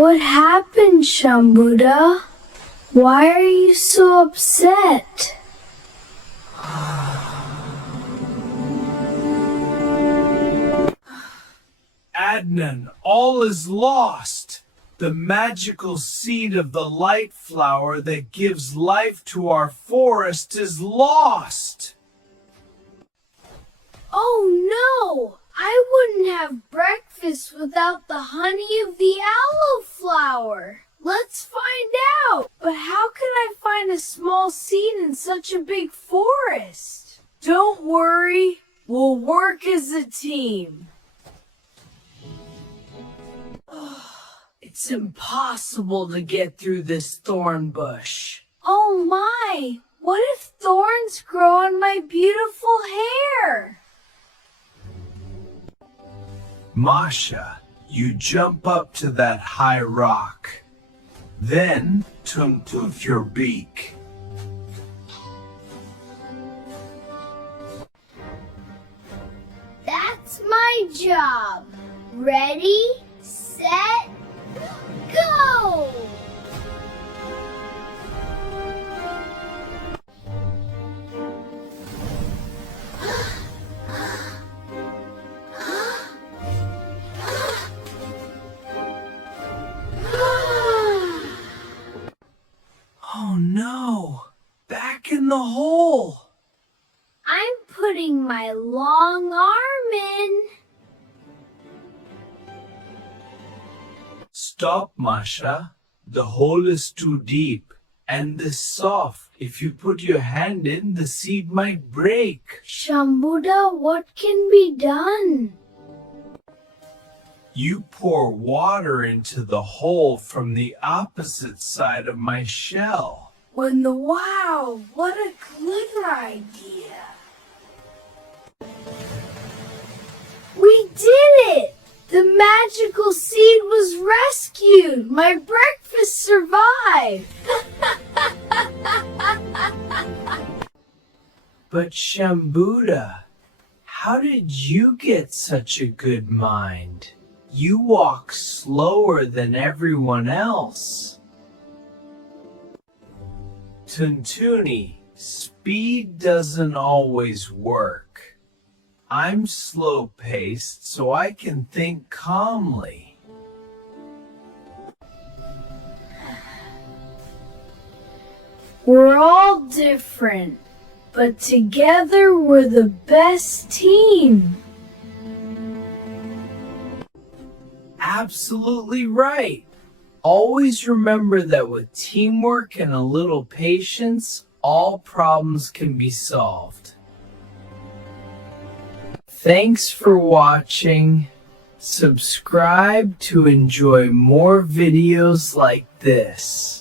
What happened, Shambuda? Why are you so upset? Adnan, all is lost. The magical seed of the light flower that gives life to our forest is lost. Oh no! I wouldn't have breakfast without the honey of the aloe flower. Let's find out. But how can I find a small seed in such a big forest? Don't worry. We'll work as a team. It's impossible to get through this thorn bush. Oh my! What if thorns grow in my beautiful hair? Masha, you jump up to that high rock. Then tumtuf your beak. That's my job. Ready, set, go! Oh no! Back in the hole! I'm putting my long arm in. Stop, Masha. The hole is too deep and this soft. If you put your hand in, the seed might break. Shambuda, what can be done? You pour water into the hole from the opposite side of my shell. Wow, what a clever idea. We did it! The magical seed was rescued! My breakfast survived! But Shambuda, how did you get such a good mind? You walk slower than everyone else. Tuntuni, speed doesn't always work. I'm slow-paced so I can think calmly. We're all different, but together we're the best team. Absolutely right. Always remember that with teamwork and a little patience, all problems can be solved. Thanks for watching. Subscribe to enjoy more videos like this.